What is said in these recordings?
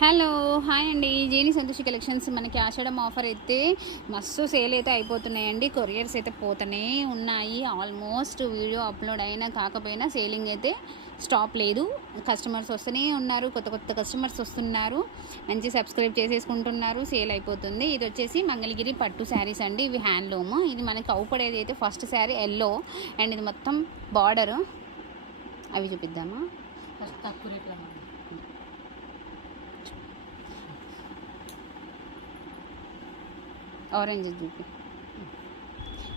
Hello hi అండి. జీని Santoshi collections మనకి ఆషాఢం offer అయితే మస్తు సేల్ అయితే అయిపోతున్నాయండి. కొరియర్స్ అయితే పోతూనే ఉన్నాయి. ఆల్మోస్ట్ వీడియో అప్లోడ్ అయినా కాకపోయినా సేలింగ్ అయితే స్టాప్ లేదు. కస్టమర్స్ వస్తూనే ఉన్నారు. కొత్త కొత్త కస్టమర్స్ వస్తున్నారు. మంచి సబ్స్క్రైబ్ చేసేసుకుంటున్నారు. సేల్ అయిపోతుంది. ఇది వచ్చేసి మంగళగిరి పట్టు శారీస్ అండి. ఇవి హ్యాండ్లూమ్ ఇది మనకి అవుపడేది అయితే ఫస్ట్ శారీ ఎల్లో అండ్ ఇది మొత్తం బార్డర్ అవి చూపిద్దామా? ఫస్ట్ తక్కువ రేట్లో ఆరెంజ్ చూపి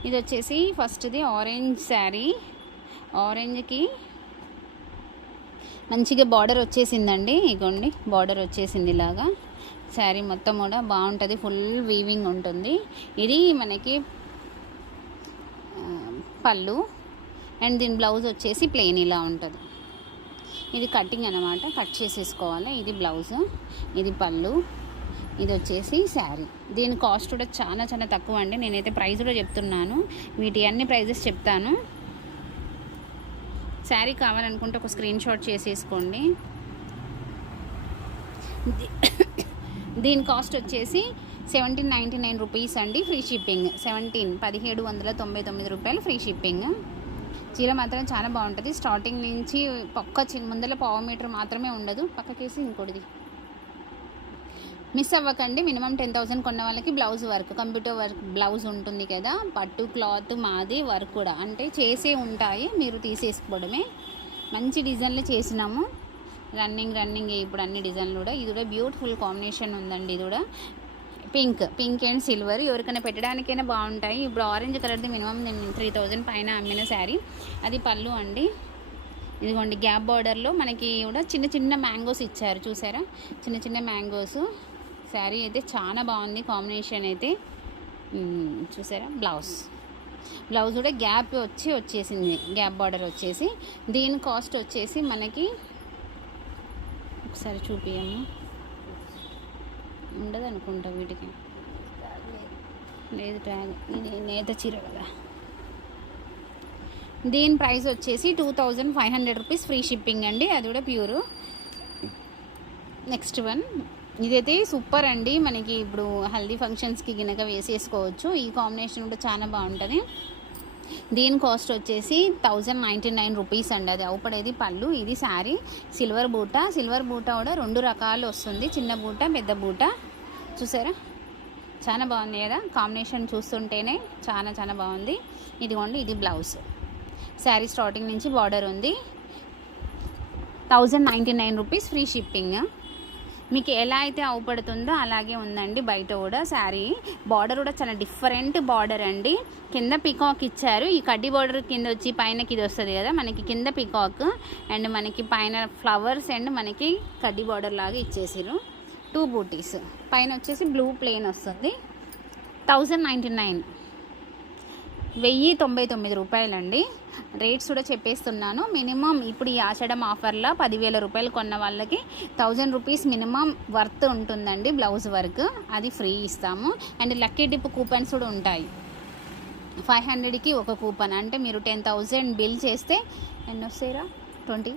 ఇది వచ్చేసి ఫస్ట్ది ఆరెంజ్ శారీ ఆరెంజ్కి మంచిగా బార్డర్ వచ్చేసిందండి. ఇగోండి బార్డర్ వచ్చేసింది ఇలాగా. శారీ మొత్తం కూడా బాగుంటుంది ఫుల్ వీవింగ్ ఉంటుంది. ఇది మనకి పళ్ళు. అండ్ దీని బ్లౌజ్ వచ్చేసి ప్లెయిన్ ఇలా ఉంటుంది. ఇది కటింగ్ అనమాట కట్ చేసేసుకోవాలి. ఇది బ్లౌజ్ ఇది పళ్ళు. ఇది వచ్చేసి శారీ. దీని కాస్ట్ కూడా చాలా చాలా తక్కువ అండి. నేనైతే ప్రైస్ కూడా చెప్తున్నాను. వీటి అన్ని ప్రైజెస్ చెప్తాను. శారీ కావాలనుకుంటే ఒక స్క్రీన్ షాట్ చేసేసుకోండి. దీని కాస్ట్ వచ్చేసి సెవెంటీన్ నైంటీ నైన్ రూపీస్ అండి. ఫ్రీ షిప్పింగ్ సెవెంటీన్ పదిహేడు వందల తొంభై తొమ్మిది రూపాయలు ఫ్రీ షిప్పింగ్ చీర మాత్రం చాలా బాగుంటుంది. స్టార్టింగ్ నుంచి పక్క చి- ముందర పావు మీటర్ మాత్రమే ఉండదు. పక్కకేసి ఇంకోటిది. మిస్ అవ్వకండి. మినిమం టెన్ థౌసండ్ కొన్న వాళ్ళకి blouse work computer work blouse ఉంటుంది కదా. పట్టు క్లాత్ మాది వర్క్ కూడా. అంటే చేసే ఉంటాయి మీరు తీసేసుకోవడమే. మంచి డిజైన్లు చేసినాము. రన్నింగ్ రన్నింగ్ ఇప్పుడు అన్ని డిజైన్లు కూడా. ఇది కూడా బ్యూటిఫుల్ కాంబినేషన్ ఉందండి ఇది కూడా. పింక్ పింక్ అండ్ సిల్వర్ ఎవరికైనా పెట్టడానికైనా బాగుంటాయి. ఇప్పుడు ఆరెంజ్ కలర్ది మినిమం నేను త్రీ థౌజండ్ పైన అమ్మిన శారీ. అది పళ్ళు అండి. ఇదిగోండి గ్యాప్ బార్డర్లో మనకి కూడా చిన్న చిన్న మ్యాంగోస్ ఇచ్చారు. చూసారా? చిన్న చిన్న మ్యాంగోస్. శారీ అయితే చాలా బాగుంది కాంబినేషన్ అయితే. చూసారా? బ్లౌజ్. బ్లౌజ్ కూడా గ్యాప్ వచ్చి వచ్చేసింది గ్యాప్ బార్డర్ వచ్చేసి. దీని కాస్ట్ వచ్చేసి మనకి ఒకసారి చూపియము ఉండదు అనుకుంటా వీటికి. లేదు ట్యాగ్ ఇది నేత చీర కదా. దీని ప్రైస్ వచ్చేసి two thousand five hundred rupees free shipping అండి అది కూడా ప్యూర్. Next one. ఇదైతే సూపర్ అండి. మనకి ఇప్పుడు హల్దీ ఫంక్షన్స్కి గినక వేసేసుకోవచ్చు. ఈ కాంబినేషన్ కూడా చాలా బాగుంటుంది. దీని కాస్ట్ వచ్చేసి థౌజండ్ నైంటీ నైన్ రూపీస్ అండి అది. అవుపడేది పళ్ళు ఇది శారీ. సిల్వర్ బూట. సిల్వర్ బూట కూడా రెండు రకాలు వస్తుంది. చిన్న బూట పెద్ద బూట. చూసారా? చాలా బాగుంది కదా? కాంబినేషన్ చూస్తుంటేనే చాలా చాలా బాగుంది. ఇదిగోండి ఇది బ్లౌజ్. శారీ స్టార్టింగ్ నుంచి బార్డర్ ఉంది. Thousand ninety nine rupees free shipping. మీకు ఎలా అయితే అవుపడుతుందో అలాగే ఉందండి. బయట కూడా శారీ. బార్డర్ కూడా చాలా డిఫరెంట్ బార్డర్ అండి. కింద పికాక్ ఇచ్చారు. ఈ కడ్డీ బార్డర్ కింద వచ్చి పైనకి ఇది వస్తుంది కదా మనకి కింద పికాక్. అండ్ మనకి పైన ఫ్లవర్స్ అండ్ మనకి కడ్డీ బార్డర్ లాగా ఇచ్చేసారు టూ బూటీస్. పైన వచ్చేసి బ్లూ ప్లేన్ వస్తుంది. Thousand ninety nine. వెయ్యి తొంభై తొమ్మిది రూపాయలండి. రేట్స్ కూడా చెప్పేస్తున్నాను. మినిమం ఇప్పుడు ఈ ఆషాఢం ఆఫర్లో పదివేల రూపాయలు కొన్న వాళ్ళకి థౌజండ్ రూపీస్ మినిమం వర్త్ ఉంటుందండి బ్లౌజ్ వర్క్. అది ఫ్రీ ఇస్తాము. అండ్ లక్కీ డిప్ కూపన్స్ కూడా ఉంటాయి. ఫైవ్ హండ్రెడ్కి ఒక కూపన్. అంటే మీరు టెన్ థౌజండ్ బిల్ చేస్తే ఎన్ని వస్తాయిరా? ట్వంటీ?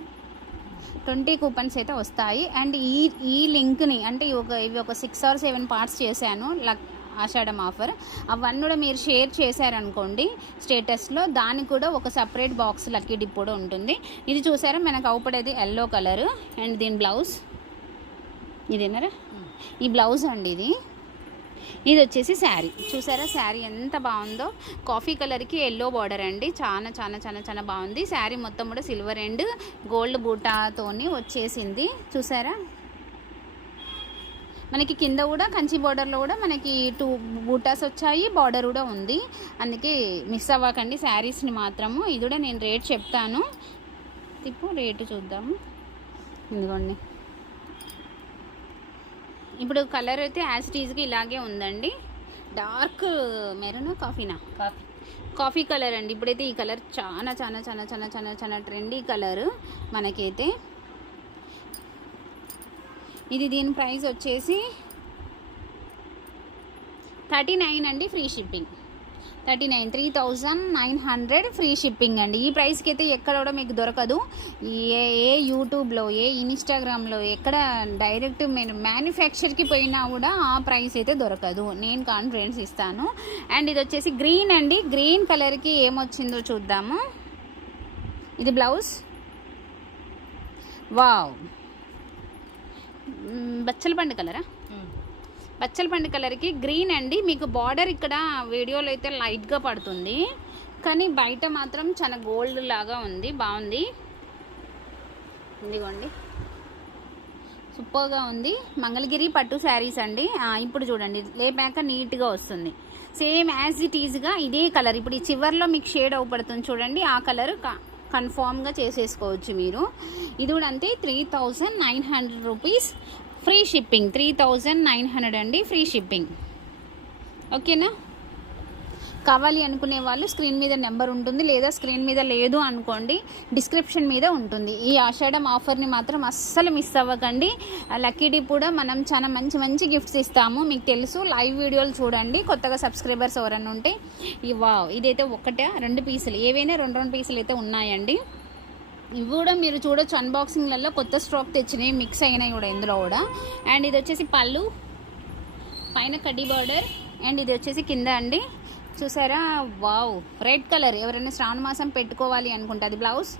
ట్వంటీ కూపన్స్ అయితే వస్తాయి. అండ్ ఈ ఈ లింక్ని అంటే ఇవి ఒక ఇవి ఒక సిక్స్ ఆర్ సెవెన్ పార్ట్స్ చేశాను. లక్ ఆషాఢం ఆఫర్. అవన్నీ కూడా మీరు షేర్ చేశారనుకోండి స్టేటస్లో దానికి కూడా ఒక సపరేట్ బాక్స్ లక్కీ డిప్ కూడా ఉంటుంది. ఇది చూసారా? మనకు అవుపడేది ఎల్లో కలర్ అండ్ దీని బ్లౌజ్. ఇదేనారా? ఈ బ్లౌజ్ అండి ఇది. ఇది వచ్చేసి శారీ. చూసారా? శారీ ఎంత బాగుందో. కాఫీ కలర్కి ఎల్లో బార్డర్ అండి. చాలా చాలా చాలా చాలా బాగుంది. శారీ మొత్తం కూడా సిల్వర్ అండ్ గోల్డ్ బూటాతోని వచ్చేసింది. చూసారా? మనకి కింద కూడా కంచి బార్డర్లో కూడా మనకి టూ బూటాస్ వచ్చాయి బార్డర్ కూడా ఉంది. అందుకే మిస్ అవ్వకండి శారీస్ని మాత్రము. ఇది కూడా నేను రేట్ చెప్తాను. తిప్పు రేటు చూద్దాము. ఇదిగోండి. ఇప్పుడు కలర్ అయితే యాజ్ టీజ్గా ఇలాగే ఉందండి. డార్క్ మెరూన్ కాఫీనా కాఫీ. కాఫీ కలర్ అండి. ఇప్పుడైతే ఈ కలర్ చాలా చాలా చాలా చాలా చాలా చాలా ట్రెండీ కలర్ మనకైతే. ఇది దీని ప్రైస్ వచ్చేసి థర్టీ నైన్ అండి free shipping. Thirty nine three thousand nine hundred free shipping అండి. ఈ ప్రైస్కి అయితే ఎక్కడ కూడా మీకు దొరకదు. ఏ ఏ యూట్యూబ్లో ఏ ఇన్స్టాగ్రామ్లో ఎక్కడ డైరెక్ట్ మీరు మ్యానుఫ్యాక్చర్కి పోయినా కూడా ఆ ప్రైస్ అయితే దొరకదు. నేను కాన్ఫిడెన్స్ ఇస్తాను. అండ్ ఇది వచ్చేసి గ్రీన్ అండి. గ్రీన్ కలర్కి ఏమొచ్చిందో చూద్దాము. ఇది బ్లౌజ్. వావ్! బచ్చల పండు కలరా? బచ్చల పండు కలర్కి గ్రీన్ అండి. మీకు బార్డర్ ఇక్కడ వీడియోలో అయితే లైట్గా పడుతుంది. కానీ బయట మాత్రం చాలా గోల్డ్ లాగా ఉంది. బాగుంది. ఇదిగోండి. సూపర్గా ఉంది. మంగళగిరి పట్టు శారీస్ అండి. ఇప్పుడు చూడండి. లేపాక నీట్గా వస్తుంది. సేమ్ యాజ్ ఇట్ ఈజ్గా ఇదే కలర్. ఇప్పుడు ఈ చివర్లో మీకు షేడ్ అవుపడుతుంది చూడండి. ఆ కలర్ కన్ఫామ్గా చేసేసుకోవచ్చు మీరు. ఇది కూడా అంతే three thousand nine hundred rupees free shipping three thousand nine hundred అండి ఫ్రీ షిప్పింగ్ ఓకేనా కావాలి అనుకునే వాళ్ళు స్క్రీన్ మీద నెంబర్ ఉంటుంది లేదా స్క్రీన్ మీద లేదు అనుకోండి డిస్క్రిప్షన్ మీద ఉంటుంది. ఈ ఆషాఢం ఆఫర్ని మాత్రం అస్సలు మిస్ అవ్వకండి. లక్కీ కూడా మనం చాలా మంచి మంచి గిఫ్ట్స్ ఇస్తాము. మీకు తెలుసు లైవ్ వీడియోలు చూడండి. కొత్తగా సబ్స్క్రైబర్స్ ఎవరైనా ఉంటే ఈ వావ్ ఇదైతే ఒకటే రెండు పీసులు. ఏవైనా రెండు రెండు పీసులు అయితే ఉన్నాయండి. ఇవి కూడా మీరు చూడొచ్చు అన్బాక్సింగ్లలో కొత్త స్టాక్ తెచ్చినాయి మిక్స్ అయినాయి కూడా ఇందులో కూడా. అండ్ ఇది వచ్చేసి పళ్ళు పైన కడ్డీ బార్డర్ అండ్ ఇది వచ్చేసి కింద అండి. చూసారా? వావ్. Red colour. ఎవరైనా శ్రావణ మాసం పెట్టుకోవాలి అనుకుంటే అది బ్లౌజ్.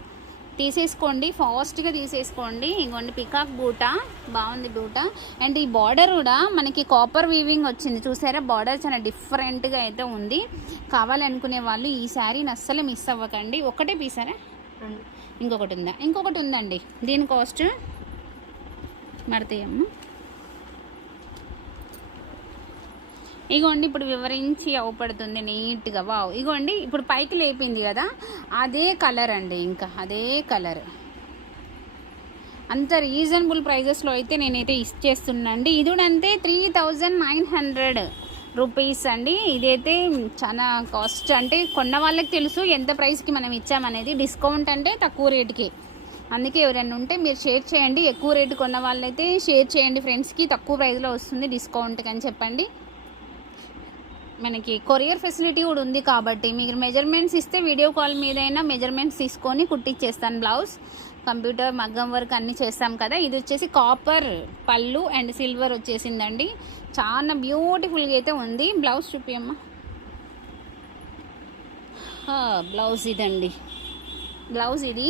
తీసేసుకోండి. ఫాస్ట్గా తీసేసుకోండి. ఇంకోండి పికాక్ బూట. బాగుంది బూట. అండ్ ఈ బార్డర్ కూడా మనకి కాపర్ వీవింగ్ వచ్చింది. చూసారా? బార్డర్ చాలా డిఫరెంట్గా అయితే ఉంది. కావాలనుకునే వాళ్ళు ఈ శారీని అస్సలు మిస్ అవ్వకండి. ఒకటే పీసారా ఇంకొకటి ఉందా? ఇంకొకటి ఉందండి. దీని కాస్ట్ మడతాయమ్మ. ఇగోండి ఇప్పుడు వివరించి అవపడుతుంది నీట్గా. వావ్. ఇగోండి ఇప్పుడు పైకి లేపింది కదా అదే కలర్ అండి ఇంకా. అదే కలర్. అంత రీజనబుల్ ప్రైజెస్లో అయితే నేనైతే ఇచ్చేస్తున్నాండి ఇది కూడా అంతే three thousand nine hundred rupees అండి. ఇదైతే చాలా కాస్ట్ అంటే కొన్న వాళ్ళకి తెలుసు ఎంత ప్రైస్కి మనం ఇచ్చామనేది. డిస్కౌంట్ అంటే తక్కువ రేటుకి. అందుకే ఎవరైనా ఉంటే మీరు షేర్ చేయండి. ఎక్కువ రేటు కొన్న వాళ్ళైతే షేర్ చేయండి ఫ్రెండ్స్కి. తక్కువ ప్రైస్లో వస్తుంది డిస్కౌంట్కి అని చెప్పండి. మనకి కొరియర్ ఫెసిలిటీ కూడా ఉంది కాబట్టి మీరు మెజర్మెంట్స్ ఇస్తే వీడియో కాల్ మీదైనా మెజర్మెంట్స్ తీసుకొని కుట్టిచ్చేస్తాను బ్లౌజ్. కంప్యూటర్ మగ్గం వర్క్ అన్నీ చేస్తాం కదా. ఇది వచ్చేసి కాపర్ పళ్ళు అండ్ సిల్వర్ వచ్చేసిందండి. చాలా బ్యూటిఫుల్గా అయితే ఉంది. బ్లౌజ్ చూపియమ్మా. బ్లౌజ్ ఇదండి. బ్లౌజ్ ఇది.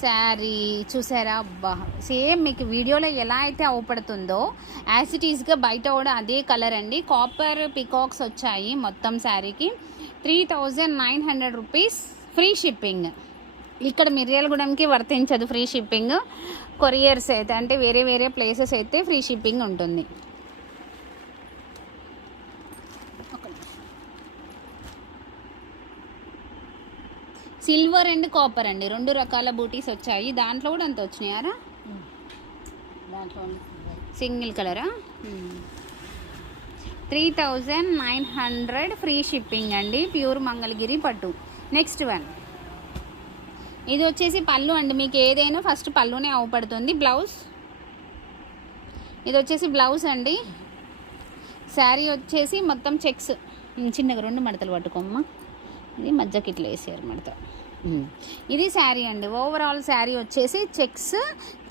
శారీ చూసారా? అబ్బా! సేమ్ మీకు వీడియోలో ఎలా అయితే అవపడుతుందో యాజ్ ఇట్ ఈస్గా బయట కూడా అదే కలర్ అండి. కాపర్ పికాక్స్ వచ్చాయి మొత్తం శారీకి. Three thousand nine hundred rupees free shipping ఇక్కడ మిర్యాలగూడెంకి వర్తించదు ఫ్రీ షిప్పింగ్ కొరియర్స్ అయితే అంటే వేరే వేరే ప్లేసెస్ అయితే ఫ్రీ షిప్పింగ్ ఉంటుంది. సిల్వర్ అండ్ కాపర్ అండి. రెండు రకాల బూటీస్ వచ్చాయి. దాంట్లో కూడా అంత వచ్చినాయారా? దాంట్లో సింగిల్ కలరా? Three thousand nine hundred free shipping అండి. ప్యూర్ మంగళగిరి పట్టు. Next one. ఇది వచ్చేసి పళ్ళు అండి. మీకు ఏదైనా ఫస్ట్ పళ్ళునే అవపడుతుంది బ్లౌజ్. ఇది వచ్చేసి బ్లౌజ్ అండి. శారీ వచ్చేసి మొత్తం చెక్స్. చిన్నగా రెండు మడతలు పట్టుకోమ్మా. ఇది మధ్యకి ఇట్లా వేసారు మడత. ఇది శారీ అండి. ఓవరాల్ శారీ వచ్చేసి చెక్స్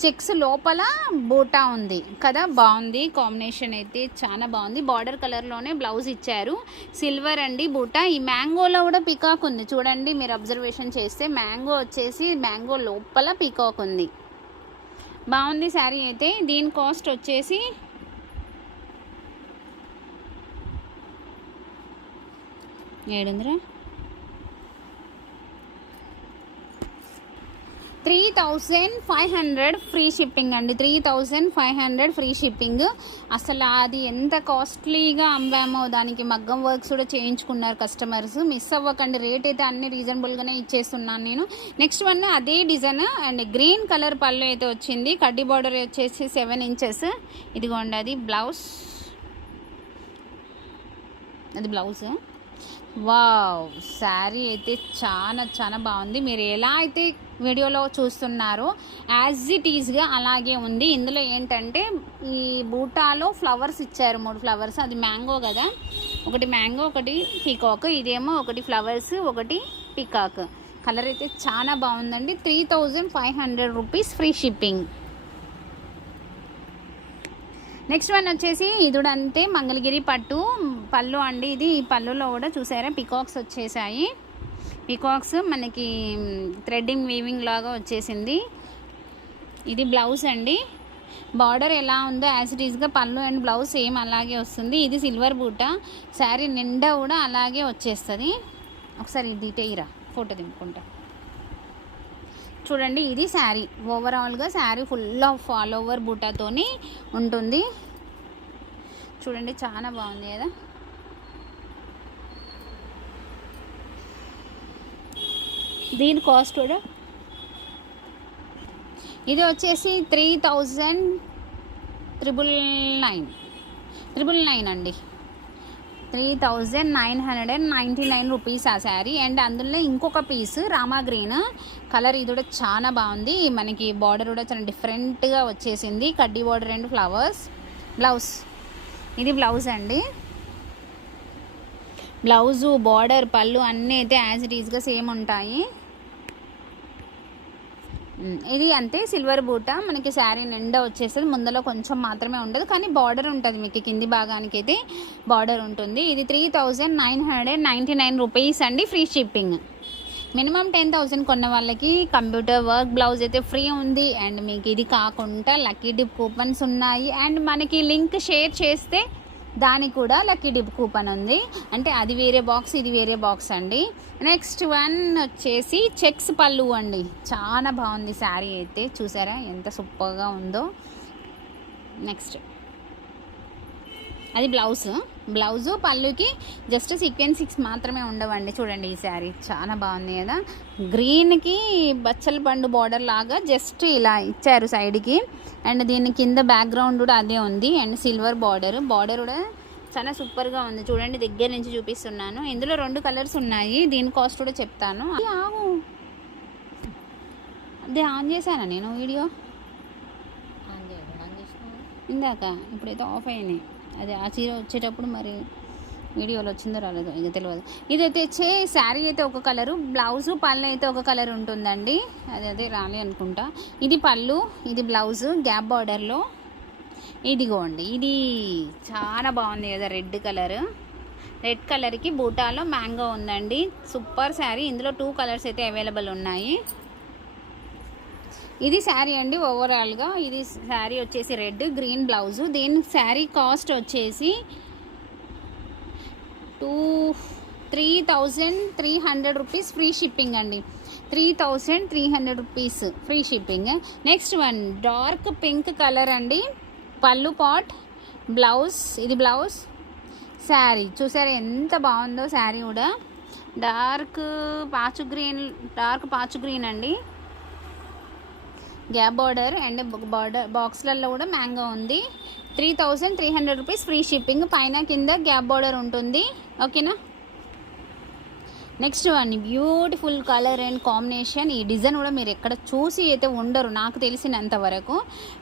చెక్స్ లోపల బూటా ఉంది కదా బాగుంది. కాంబినేషన్ అయితే చాలా బాగుంది. బార్డర్ కలర్లోనే బ్లౌజ్ ఇచ్చారు. సిల్వర్ అండి బూటా. ఈ మ్యాంగోలో కూడా పికాక్ ఉంది. చూడండి మీరు అబ్జర్వేషన్ చేస్తే మ్యాంగో వచ్చేసి మ్యాంగో లోపల పికాక్ ఉంది. బాగుంది శారీ అయితే. దీని కాస్ట్ వచ్చేసి ఏడుందిరా three thousand five hundred free shipping అండి. Three thousand five hundred free shipping. అసలు అది ఎంత కాస్ట్లీగా అమ్మామో దానికి మగ్గం వర్క్స్ కూడా చేయించుకున్నారు కస్టమర్స్. మిస్ అవ్వకండి. రేట్ అయితే అన్ని రీజనబుల్గానే ఇచ్చేస్తున్నాను నేను. నెక్స్ట్ వన్ అదే డిజైన్ అండ్ గ్రీన్ కలర్ పళ్ళు అయితే వచ్చింది. కడ్డీ బార్డర్ వచ్చేసి సెవెన్ ఇంచెస్. ఇదిగోండి అది బ్లౌజ్. అది బ్లౌజ్. వావ్! శారీ అయితే చాలా చాలా బాగుంది. మీరు ఎలా అయితే వీడియోలో చూస్తున్నారు. యాజ్ ఇట్ ఈజ్గా అలాగే ఉంది. ఇందులో ఏంటంటే ఈ బూటాలో ఫ్లవర్స్ ఇచ్చారు మూడు ఫ్లవర్స్. అది మ్యాంగో కదా. ఒకటి మ్యాంగో ఒకటి పీకాక్. ఇదేమో ఒకటి ఫ్లవర్స్ ఒకటి పీకాక్. కలర్ అయితే చాలా బాగుందండి. Three thousand five hundred rupees free shipping next one వచ్చేసి ఇదుడంతే మంగళగిరి పట్టు. పళ్ళు అండి ఇది. ఈ పళ్ళులో కూడా చూసారా? పికాక్స్ వచ్చేసాయి. పికాక్స్ మనకి థ్రెడ్డింగ్ వీవింగ్ లాగా వచ్చేసింది. ఇది బ్లౌజ్ అండి. బార్డర్ ఎలా ఉందో యాజ్ ఇట్ ఈస్గా పళ్ళు అండ్ బ్లౌజ్ సేమ్ అలాగే వస్తుంది. ఇది సిల్వర్ బూట. శారీ నిండా కూడా అలాగే వచ్చేస్తుంది. ఒకసారి ఇది ఫోటో దింపుకుంటా. చూడండి ఇది శారీ ఓవరాల్గా sari full of all over బూటాతోని ఉంటుంది. చూడండి చాలా బాగుంది కదా. దీని కాస్ట్ కూడా? ఇది వచ్చేసి three thousand triple nine. Triple nine అండి. Three thousand nine hundred and ninety nine rupees ఆ శారీ. అండ్ అందులో ఇంకొక పీస్ రామా గ్రీన్. కలర్ ఇది కూడా చాలా బాగుంది. మనకి బార్డర్ కూడా చాలా డిఫరెంట్గా వచ్చేసింది. కడ్డీ బార్డర్ అండ్ ఫ్లవర్స్. బ్లౌజ్. ఇది బ్లౌజ్ అండి. బ్లౌజు బార్డర్ పళ్ళు అన్నీ అయితే యాజ్ ఇట్ ఈజ్గా సేమ్ ఉంటాయి. ఇది అంతే సిల్వర్ బూట. మనకి శారీ నిండా వచ్చేస్తుంది. ముందలో కొంచెం మాత్రమే ఉండదు. కానీ బార్డర్ ఉంటుంది మీకు. కింది భాగానికి అయితే బార్డర్ ఉంటుంది. ఇది three thousand nine hundred ninety nine rupees అండి. Free shipping minimum ten thousand కొన్న వాళ్ళకి కంప్యూటర్ వర్క్ బ్లౌజ్ అయితే ఫ్రీ ఉంది. అండ్ మీకు ఇది కాకుండా లక్కీ డిప్ కూపన్స్ ఉన్నాయి. అండ్ మనకి లింక్ షేర్ చేస్తే దానికి కూడా లక్కీ డిప్ కూపన్ ఉంది. అంటే అది వేరే బాక్స్ ఇది వేరే బాక్స్ అండి. నెక్స్ట్ వన్ వచ్చేసి చెక్స్ పళ్ళు అండి. చాలా బాగుంది శారీ అయితే. చూసారా? ఎంత సూపర్గా ఉందో. నెక్స్ట్ అది బ్లౌజ్ బ్లౌజు పళ్ళుకి జస్ట్ సీక్వెన్సిక్స్ మాత్రమే ఉండవండి. చూడండి ఈ శారీ చాలా బాగుంది కదా. గ్రీన్కి బచ్చల పండు బార్డర్ లాగా జస్ట్ ఇలా ఇచ్చారు సైడ్కి. అండ్ దీని కింద బ్యాక్గ్రౌండ్ కూడా అదే ఉంది. And silver border. బార్డర్ కూడా చాలా సూపర్గా ఉంది. చూడండి దగ్గర నుంచి చూపిస్తున్నాను. ఇందులో రెండు కలర్స్ ఉన్నాయి. దీని కాస్ట్ కూడా చెప్తాను. అది ఆగు. అదే ఆన్ చేశానా నేను వీడియో? ఇందాక ఇప్పుడైతే ఆఫ్ అయినాయి. అది ఆ చీర వచ్చేటప్పుడు మరి వీడియోలో వచ్చిందో రాలేదో ఇంకా తెలియదు ఇది అయితే వచ్చే శారీ అయితే ఒక కలరు బ్లౌజు పళ్ళు అయితే ఒక కలర్ ఉంటుందండి. అది అదే రాలే అనుకుంటా. ఇది పళ్ళు ఇది బ్లౌజు గ్యాప్ బార్డర్లో ఇదిగోండి ఇది చాలా బాగుంది కదా రెడ్ కలర్. రెడ్ కలర్కి బూటాలో మ్యాంగో ఉందండి. సూపర్ శారీ. ఇందులో టూ కలర్స్ అయితే అవైలబుల్ ఉన్నాయి. ఇది శారీ అండి ఓవరాల్గా ఇది శారీ వచ్చేసి రెడ్ గ్రీన్ బ్లౌజు. దీని శారీ కాస్ట్ వచ్చేసి two three thousand three hundred rupees free shipping అండి. Three thousand three hundred rupees free shipping next one dark pink colour అండి. పళ్ళు పాట్ బ్లౌజ్ ఇది బ్లౌజ్ శారీ. చూసారా ఎంత బాగుందో శారీ కూడా. డార్క్ పాచు గ్రీన్ డార్క్ పాచు గ్రీన్ అండి. గ్యాప్ బార్డర్ అండ్ బార్డర్ బాక్స్లలో కూడా మ్యాంగో ఉంది. Three thousand three hundred rupees free shipping. పైన కింద గ్యాప్ బార్డర్ ఉంటుంది. ఓకేనా? Next one beautiful colour and combination. ఈ డిజైన్ కూడా మీరు ఎక్కడ చూసి అయితే ఉండరు. నాకు తెలిసినంత వరకు.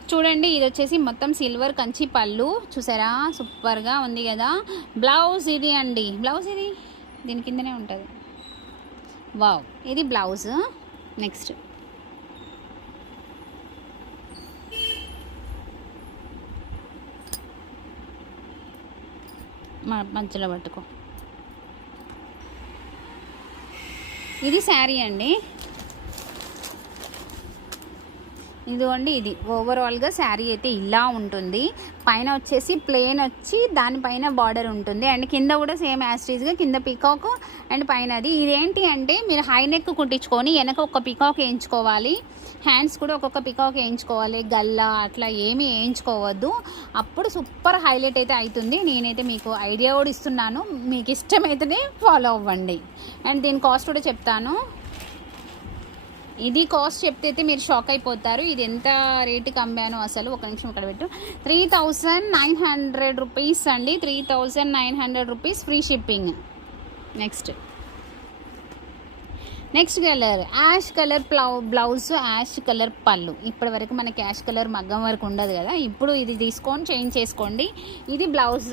చూడండి ఇది వచ్చేసి మొత్తం సిల్వర్ కంచి పళ్ళు. చూసారా? సూపర్గా ఉంది కదా. బ్లౌజ్ ఇది అండి. బ్లౌజ్ ఇది? దీని కిందనే ఉంటుంది. వావ్. ఇది బ్లౌజ్. నెక్స్ట్. మధ్యలో పట్టుకో. ఇది శారీ అండి. ఇదిగోండి ఇది. ఓవరాల్గా శారీ అయితే ఇలా ఉంటుంది. పైన వచ్చేసి ప్లేన్ వచ్చి దానిపైన బార్డర్ ఉంటుంది. అండ్ కింద కూడా సేమ్ యాస్ట్రీస్గా కింద పికాక్ అండ్ పైన అది. ఇదేంటి అంటే మీరు హై నెక్ కుట్టించుకొని వెనక ఒక పికాక్ వేయించుకోవాలి. హ్యాండ్స్ కూడా ఒక్కొక్క పికాక్ వేయించుకోవాలి. గల్లా అట్లా ఏమీ వేయించుకోవద్దు. అప్పుడు సూపర్ హైలైట్ అయితే అవుతుంది నేనైతే మీకు ఐడియా కూడా ఇస్తున్నాను. మీకు ఇష్టమైతేనే ఫాలో అవ్వండి. అండ్ దీని కాస్ట్ కూడా చెప్తాను. ఇది కాస్ట్ చెప్తే మీరు షాక్ అయిపోతారు. ఇది ఎంత రేటుకి అమ్మాను అసలు ఒక నిమిషం ఇక్కడ పెట్టు. Three thousand nine hundred rupees అండి. Three thousand nine hundred rupees free shipping. Next next colour ash colour plough blouse ash colour పళ్ళు. ఇప్పటి వరకు మనకి యాష్ కలర్ మగ్గం వరకు ఉండదు కదా. ఇప్పుడు ఇది తీసుకొని చేంజ్ చేసుకోండి. ఇది బ్లౌజ్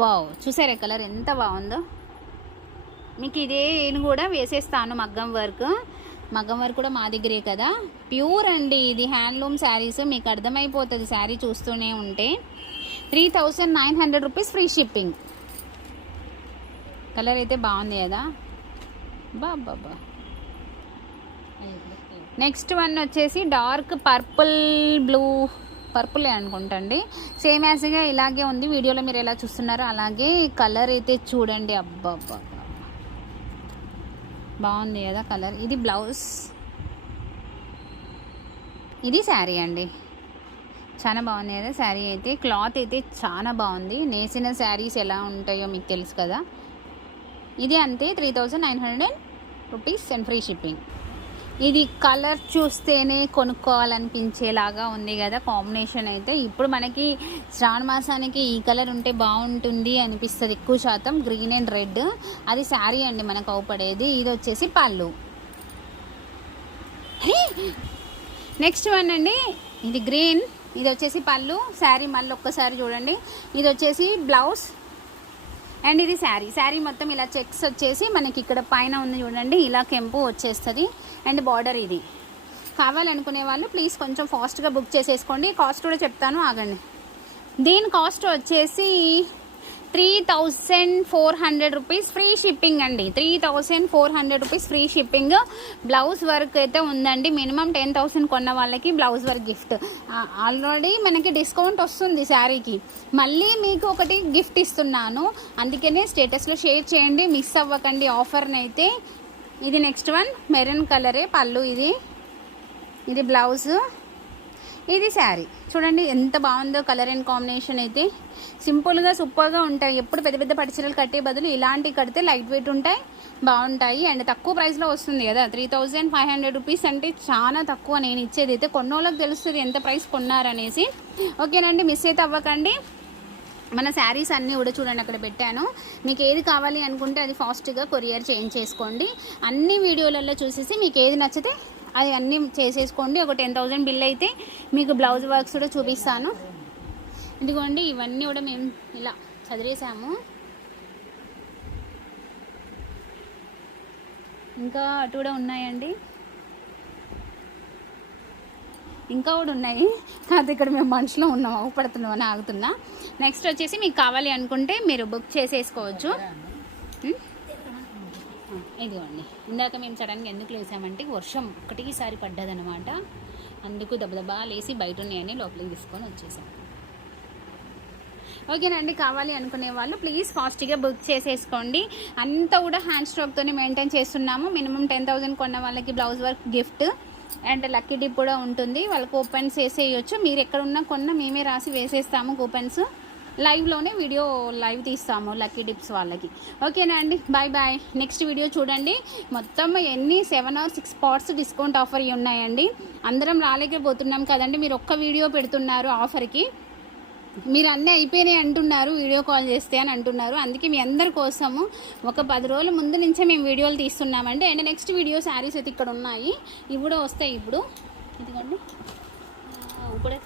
వావ్ చూసారా కలర్ ఎంత బాగుందో? మీకు ఇదే నేను కూడా వేసేస్తాను మగ్గం వర్క్. మగ్గం వర్క్ కూడా మా దగ్గరే కదా. ప్యూర్ అండి ఇది హ్యాండ్లూమ్ శారీస్. మీకు అర్థమైపోతుంది శారీ చూస్తూనే ఉంటే. Three thousand nine hundred rupees free shipping. Colour అయితే బాగుంది కదా. బాబా నెక్స్ట్ వన్ వచ్చేసి డార్క్ పర్పుల్ బ్లూ. పర్పుల్ అనుకుంటండి సేమ్ యాజ్గా ఇలాగే ఉంది. వీడియోలో మీరు ఎలా చూస్తున్నారో అలాగే కలర్ అయితే చూడండి. అబ్బా బాగుంది కదా కలర్. ఇది బ్లౌజ్. ఇది శారీ అండి. చాలా బాగుంది కదా శారీ అయితే. క్లాత్ అయితే చాలా బాగుంది. నేసిన శారీస్ ఎలా ఉంటాయో మీకు తెలుసు కదా. ఇది అంతే three thousand nine hundred rupees and free shipping ఇది కలర్ చూస్తేనే కొనుక్కోవాలనిపించేలాగా ఉంది కదా కాంబినేషన్ అయితే. ఇప్పుడు మనకి శ్రావణ మాసానికి ఈ కలర్ ఉంటే బాగుంటుంది అనిపిస్తుంది. ఎక్కువ శాతం గ్రీన్ అండ్ రెడ్. అది శారీ అండి మనకు అవుపడేది. ఇది వచ్చేసి పళ్ళు. నెక్స్ట్ వన్ అండి. ఇది గ్రీన్. ఇది వచ్చేసి పళ్ళు. శారీ మళ్ళీ ఒక్కసారి చూడండి. ఇది వచ్చేసి బ్లౌజ్. అండ్ ఇది శారీ. శారీ మొత్తం ఇలా చెక్స్ వచ్చేసి మనకి ఇక్కడ పైన ఉంది చూడండి. ఇలా కెంపు వచ్చేస్తుంది. అండ్ బార్డర్ ఇది. కావాలనుకునే వాళ్ళు ప్లీజ్ కొంచెం ఫాస్ట్గా బుక్ చేసేసుకోండి. కాస్ట్ కూడా చెప్తాను ఆగండి. దీని కాస్ట్ వచ్చేసి three thousand four hundred rupees free shipping అండి. Three thousand four hundred rupees free shipping. Blouse work అయితే ఉందండి. మినిమం టెన్ థౌసండ్ కొన్న వాళ్ళకి బ్లౌజ్ వర్క్ గిఫ్ట్. ఆల్రెడీ మనకి డిస్కౌంట్ వస్తుంది శారీకి. మళ్ళీ మీకు ఒకటి గిఫ్ట్ ఇస్తున్నాను. అందుకనే స్టేటస్లో షేర్ చేయండి. మిస్ అవ్వకండి ఆఫర్ని అయితే ఇది నెక్స్ట్ వన్ మెరూన్ కలరే పళ్ళు ఇది. ఇది బ్లౌజ్ ఇది శారీ చూడండి ఎంత బాగుందో కలర్ అండ్ కాంబినేషన్ అయితే. సింపుల్గా సూపర్గా ఉంటాయి. ఎప్పుడు పెద్ద పెద్ద పట్టుచీరలు కట్టే బదులు ఇలాంటివి కడితే లైట్ వెయిట్ ఉంటాయి బాగుంటాయి. అండ్ తక్కువ ప్రైస్లో వస్తుంది కదా. Three thousand five hundred rupees అంటే చాలా తక్కువ నేను ఇచ్చేది. అయితే కొన్నోళ్ళకి తెలుస్తుంది ఎంత ప్రైస్ కొన్నారనేసి. ఓకేనండి మిస్ అయితే అవ్వకండి. మన శారీస్ అన్నీ కూడా చూడండి అక్కడ పెట్టాను. మీకు ఏది కావాలి అనుకుంటే అది ఫాస్ట్గా కొరియర్ చేంజ్ చేసుకోండి. అన్ని వీడియోలలో చూసేసి మీకు ఏది నచ్చితే అది అన్నీ చేసేసుకోండి. ఒక టెన్ థౌజండ్ బిల్ అయితే మీకు బ్లౌజ్ వర్క్స్ కూడా చూపిస్తాను. ఇదిగోండి ఇవన్నీ కూడా మేము ఇలా చదివేసాము ఇంకా అటు కూడా ఉన్నాయండి. ఇంకా కూడా ఉన్నాయి. కాదు ఇక్కడ మేము మనుషులు ఉన్నాం అవపడుతున్నాం అని ఆగుతున్నా. నెక్స్ట్ వచ్చేసి మీకు కావాలి అనుకుంటే మీరు బుక్ చేసేసుకోవచ్చు. ఇదిగోండి. ఇందాక మేము సడన్గా ఎందుకు లేసామంటే వర్షం ఒకటిసారి పడ్డదనమాట అందుకు దెబ్బదబ్బా లేసి బయట ఉన్నాయని లోపలికి తీసుకొని వచ్చేసాం. ఓకేనండి కావాలి అనుకునే వాళ్ళు ప్లీజ్ ఫాస్ట్గా బుక్ చేసేసుకోండి. అంతా కూడా హ్యాండ్ స్ట్రోక్తోనే మెయింటైన్ చేస్తున్నాము. మినిమం టెన్ థౌసండ్ కొన్న వాళ్ళకి blouse work gift and lucky dip కూడా ఉంటుంది. వాళ్ళు కూపన్స్ వేసేయచ్చు. మీరు ఎక్కడున్నా కొన్న మేమే రాసి వేసేస్తాము కూపన్స్. లైవ్లోనే వీడియో లైవ్ తీస్తాము లక్కీ డిప్స్ వాళ్ళకి. ఓకేనా అండి? బాయ్ బాయ్ నెక్స్ట్ వీడియో చూడండి. మొత్తం ఎన్ని seven or six spots discount offer ఉన్నాయండి. అందరం రాలేకపోతున్నాం కదండి. మీరు ఒక్క వీడియో పెడుతున్నారు ఆఫర్కి మీరు అన్నీ అయిపోయినాయి అంటున్నారు వీడియో కాల్ చేస్తే అని అంటున్నారు. అందుకే మీ అందరి కోసము ఒక పది రోజుల ముందు నుంచే మేము వీడియోలు తీస్తున్నామండి. అండ్ నెక్స్ట్ వీడియో శారీస్ అయితే ఇక్కడ ఉన్నాయి. ఇవి కూడా వస్తాయి ఇప్పుడు. ఇదిగోండి.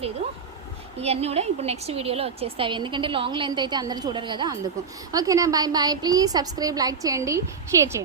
లేదు. ఇవన్నీ కూడా ఇప్పుడు నెక్స్ట్ వీడియోలో వచ్చేస్తాయి. ఎందుకంటే లాంగ్ లెంత్ అయితే అందరూ చూడరు కదా అందుకు. ఓకేనా? Bye bye please subscribe like చేయండి షేర్ చేయండి.